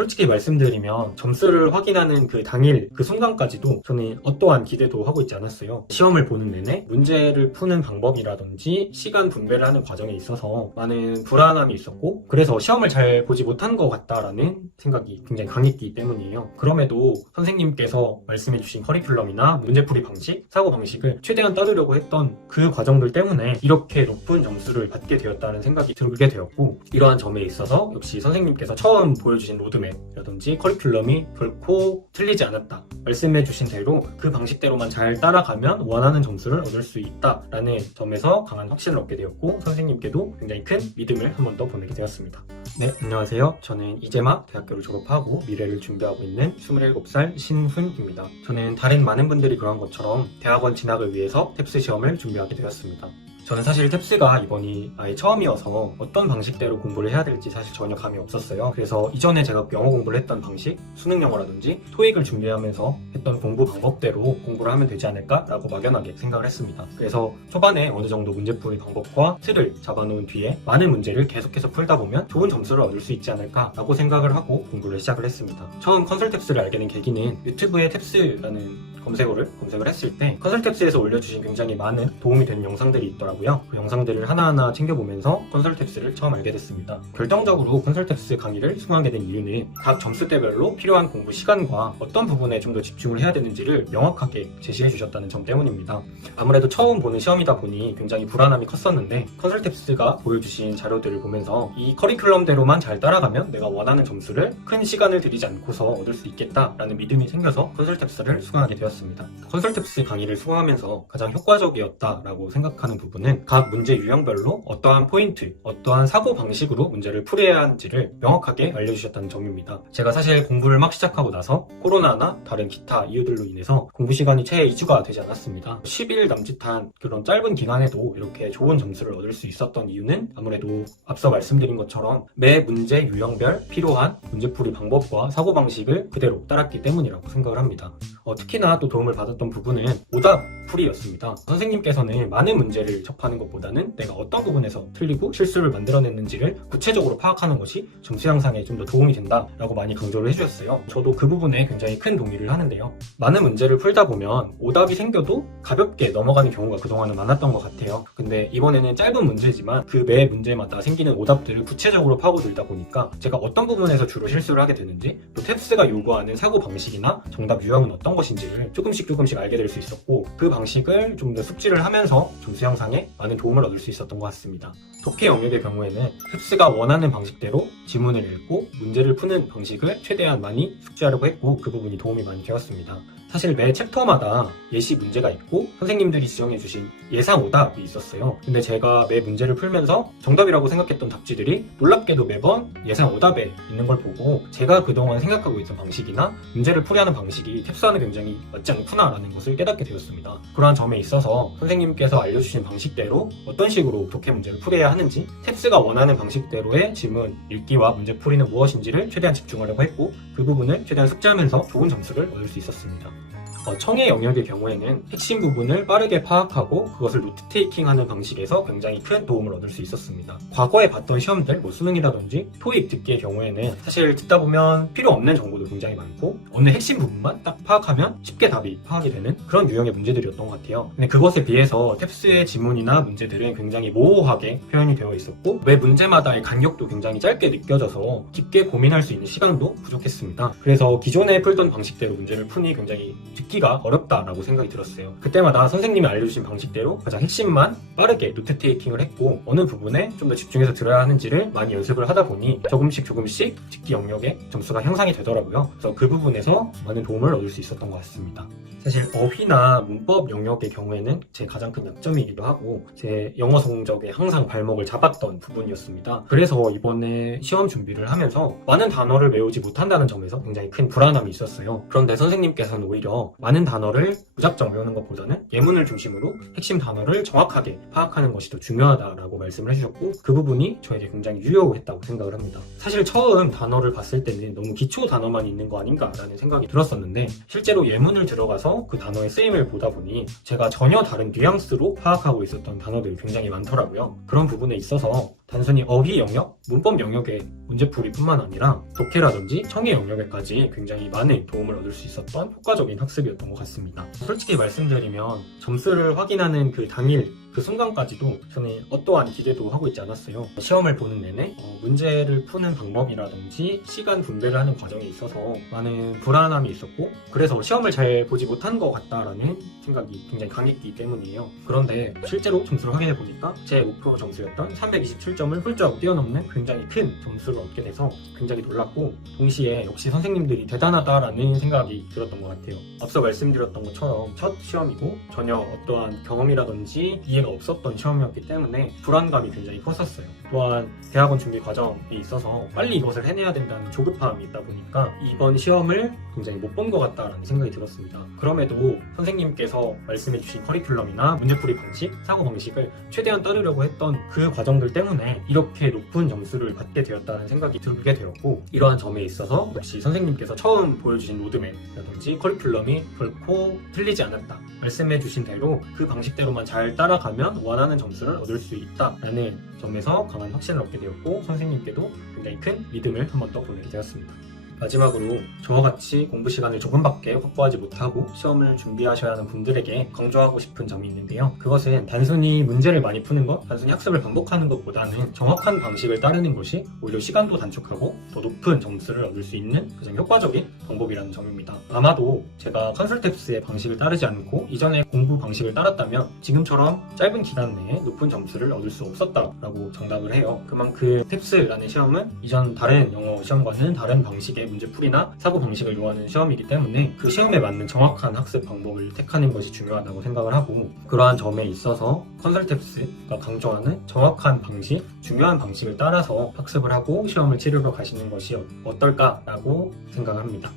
솔직히 말씀드리면 점수를 확인하는 그 당일 그 순간까지도 저는 어떠한 기대도 하고 있지 않았어요. 시험을 보는 내내 문제를 푸는 방법이라든지 시간 분배를 하는 과정에 있어서 많은 불안함이 있었고, 그래서 시험을 잘 보지 못한 것 같다라는 생각이 굉장히 강했기 때문이에요. 그럼에도 선생님께서 말씀해주신 커리큘럼이나 문제풀이 방식, 사고 방식을 최대한 따르려고 했던 그 과정들 때문에 이렇게 높은 점수를 받게 되었다는 생각이 들게 되었고, 이러한 점에 있어서 역시 선생님께서 처음 보여주신 로드맵이라든지 커리큘럼이 결코 틀리지 않았다, 말씀해주신 대로 그 방식대로만 잘 따라가면 원하는 점수를 얻을 수 있다라는 점에서 강한 확신을 얻게 되었고, 선생님께도 굉장히 큰 믿음을 한 번 더 보내게 되었습니다. 네, 안녕하세요. 저는 이제 막 대학교를 졸업하고 미래를 준비하고 있는 27살 신훈입니다. 저는 다른 많은 분들이 그런 것처럼 대학원 진학을 위해서 탭스 시험을 준비하게 되었습니다. 저는 사실 탭스가 이번이 아예 처음이어서 어떤 방식대로 공부를 해야 될지 사실 전혀 감이 없었어요. 그래서 이전에 제가 영어 공부를 했던 방식, 수능 영어라든지 토익을 준비하면서 했던 공부 방법대로 공부를 하면 되지 않을까라고 막연하게 생각을 했습니다. 그래서 초반에 어느 정도 문제풀이 방법과 틀을 잡아놓은 뒤에 많은 문제를 계속해서 풀다 보면 좋은 점수를 얻을 수 있지 않을까라고 생각을 하고 공부를 시작을 했습니다. 처음 컨설 탭스를 알게 된 계기는 유튜브에 탭스라는 검색을 했을 때 컨설 탭스에서 올려주신 굉장히 많은 도움이 되는 영상들이 있더라고요. 그 영상들을 하나하나 챙겨보면서 컨설 탭스를 처음 알게 됐습니다. 결정적으로 컨설 탭스 강의를 수강하게 된 이유는 각 점수대별로 필요한 공부 시간과 어떤 부분에 좀 더 집중을 해야 되는지를 명확하게 제시해 주셨다는 점 때문입니다. 아무래도 처음 보는 시험이다 보니 굉장히 불안함이 컸었는데, 컨설 탭스가 보여주신 자료들을 보면서 이 커리큘럼대로만 잘 따라가면 내가 원하는 점수를 큰 시간을 들이지 않고서 얻을 수 있겠다라는 믿음이 생겨서 컨설 탭스를 수강하게 되었습니다. 컨설 탭스 강의를 수강하면서 가장 효과적이었다라고 생각하는 부분은 각 문제 유형별로 어떠한 포인트, 어떠한 사고 방식으로 문제를 풀어야 하는지를 명확하게 알려주셨다는 점입니다. 제가 사실 공부를 막 시작하고 나서 코로나나 다른 기타 이유들로 인해서 공부 시간이 채 2주가 되지 않았습니다. 10일 남짓한 그런 짧은 기간에도 이렇게 좋은 점수를 얻을 수 있었던 이유는 아무래도 앞서 말씀드린 것처럼 매 문제 유형별 필요한 문제풀이 방법과 사고 방식을 그대로 따랐기 때문이라고 생각을 합니다. 특히나 또 도움을 받았던 부분은 오답풀이였습니다. 선생님께서는 많은 문제를 접하는 것보다는 내가 어떤 부분에서 틀리고 실수를 만들어냈는지를 구체적으로 파악하는 것이 점수 향상에 좀 더 도움이 된다라고 많이 강조를 해주셨어요. 저도 그 부분에 굉장히 큰 동의를 하는데요. 많은 문제를 풀다 보면 오답이 생겨도 가볍게 넘어가는 경우가 그동안은 많았던 것 같아요. 근데 이번에는 짧은 문제지만 그 매 문제마다 생기는 오답들을 구체적으로 파고들다 보니까 제가 어떤 부분에서 주로 실수를 하게 되는지, 또 탭스가 요구하는 사고 방식이나 정답 유형은 어떤 것인지를 조금씩 알게 될 수 있었고, 그 방식을 좀 더 숙지를 하면서 점수 향상에 많은 도움을 얻을 수 있었던 것 같습니다. 독해 영역의 경우에는 탭스가 원하는 방식대로 지문을 읽고 문제를 푸는 방식을 최대한 많이 숙지하려고 했고, 그 부분이 도움이 많이 되었습니다. 사실 매 챕터마다 예시 문제가 있고 선생님들이 지정해주신 예상 오답이 있었어요. 근데 제가 매 문제를 풀면서 정답이라고 생각했던 답지들이 놀랍게도 매번 예상 오답에 있는 걸 보고, 제가 그동안 생각하고 있던 방식이나 문제를 풀이하는 방식이 탭스와는 굉장히 맞지 않구나라는 것을 깨닫게 되었습니다. 그러한 점에 있어서 선생님께서 알려주신 방식대로 어떤 식으로 독해 문제를 풀어야 하는지, 탭스가 원하는 방식대로의 지문 읽기와 문제 풀이는 무엇인지를 최대한 집중하려고 했고, 그 부분을 최대한 숙지하면서 좋은 점수를 얻을 수 있었습니다. 청해 영역의 경우에는 핵심 부분을 빠르게 파악하고 그것을 노트 테이킹하는 방식에서 굉장히 큰 도움을 얻을 수 있었습니다. 과거에 봤던 시험들, 수능이라든지 토익 듣기의 경우에는 사실 듣다 보면 필요 없는 정보도 굉장히 많고 어느 핵심 부분만 딱 파악하면 쉽게 답이 파악이 되는 그런 유형의 문제들이었던 것 같아요. 근데 그것에 비해서 탭스의 지문이나 문제들은 굉장히 모호하게 표현이 되어 있었고, 매 문제마다의 간격도 굉장히 짧게 느껴져서 깊게 고민할 수 있는 시간도 부족했습니다. 그래서 기존에 풀던 방식대로 문제를 푸니 굉장히 듣기가 어렵다라고 생각이 들었어요. 그때마다 선생님이 알려주신 방식대로 가장 핵심만 빠르게 노트 테이킹을 했고, 어느 부분에 좀 더 집중해서 들어야 하는지를 많이 연습을 하다 보니 조금씩 듣기 영역의 점수가 향상이 되더라고요. 그래서 그 부분에서 많은 도움을 얻을 수 있었던 것 같습니다. 사실 어휘나 문법 영역의 경우에는 제 가장 큰 약점이기도 하고 제 영어 성적에 항상 발목을 잡았던 부분이었습니다. 그래서 이번에 시험 준비를 하면서 많은 단어를 외우지 못한다는 점에서 굉장히 큰 불안함이 있었어요. 그런데 선생님께서는 오히려 많은 단어를 무작정 외우는 것보다는 예문을 중심으로 핵심 단어를 정확하게 파악하는 것이 더 중요하다라고 말씀을 해주셨고, 그 부분이 저에게 굉장히 유효했다고 생각을 합니다. 사실 처음 단어를 봤을 때는 너무 기초 단어만 있는 거 아닌가라는 생각이 들었었는데, 실제로 예문을 들어가서 그 단어의 쓰임을 보다 보니 제가 전혀 다른 뉘앙스로 파악하고 있었던 단어들이 굉장히 많더라고요. 그런 부분에 있어서 단순히 어휘 영역, 문법 영역의 문제풀이뿐만 아니라 독해라든지 청의 영역에까지 굉장히 많은 도움을 얻을 수 있었던 효과적인 학습이었던 것 같습니다. 솔직히 말씀드리면 점수를 확인하는 그 당일 그 순간까지도 저는 어떠한 기대도 하고 있지 않았어요. 시험을 보는 내내 문제를 푸는 방법이라든지 시간 분배를 하는 과정에 있어서 많은 불안함이 있었고, 그래서 시험을 잘 보지 못한 것 같다라는 생각이 굉장히 강했기 때문이에요. 그런데 실제로 점수를 확인해 보니까 제 목표 점수였던 327점을 훌쩍 뛰어넘는 굉장히 큰 점수를 얻게 돼서 굉장히 놀랐고, 동시에 역시 선생님들이 대단하다라는 생각이 들었던 것 같아요. 앞서 말씀드렸던 것처럼 첫 시험이고 전혀 어떠한 경험이라든지 이해가 없었던 시험이었기 때문에 불안감이 굉장히 컸었어요. 또한 대학원 준비 과정에 있어서 빨리 이것을 해내야 된다는 조급함이 있다 보니까 이번 시험을 굉장히 못 본 것 같다라는 생각이 들었습니다. 그럼에도 선생님께서 말씀해주신 커리큘럼이나 문제풀이 방식, 사고 방식을 최대한 따르려고 했던 그 과정들 때문에 이렇게 높은 점수를 받게 되었다는 생각이 들게 되었고, 이러한 점에 있어서 역시 선생님께서 처음 보여주신 로드맵이라든지 커리큘럼이 결코 틀리지 않았다, 말씀해주신 대로 그 방식대로만 잘 따라가면 원하는 점수를 얻을 수 있다라는 점에서 강한 확신을 얻게 되었고, 선생님께도 굉장히 큰 믿음을 한 번 더 보내게 되었습니다. 마지막으로 저와 같이 공부 시간을 조금밖에 확보하지 못하고 시험을 준비하셔야 하는 분들에게 강조하고 싶은 점이 있는데요. 그것은 단순히 문제를 많이 푸는 것, 단순히 학습을 반복하는 것보다는 정확한 방식을 따르는 것이 오히려 시간도 단축하고 더 높은 점수를 얻을 수 있는 가장 효과적인 방법이라는 점입니다. 아마도 제가 컨설탭스의 방식을 따르지 않고 이전의 공부 방식을 따랐다면 지금처럼 짧은 기간 내에 높은 점수를 얻을 수 없었다라고 정답을 해요. 그만큼 탭스라는 시험은 이전 다른 영어 시험과는 다른 방식의 문제풀이나 사고 방식을 요하는 시험이기 때문에 그 시험에 맞는 정확한 학습 방법을 택하는 것이 중요하다고 생각을 하고, 그러한 점에 있어서 컨설탭스가 강조하는 정확한 방식, 중요한 방식을 따라서 학습을 하고 시험을 치르러 가시는 것이 어떨까라고 생각합니다.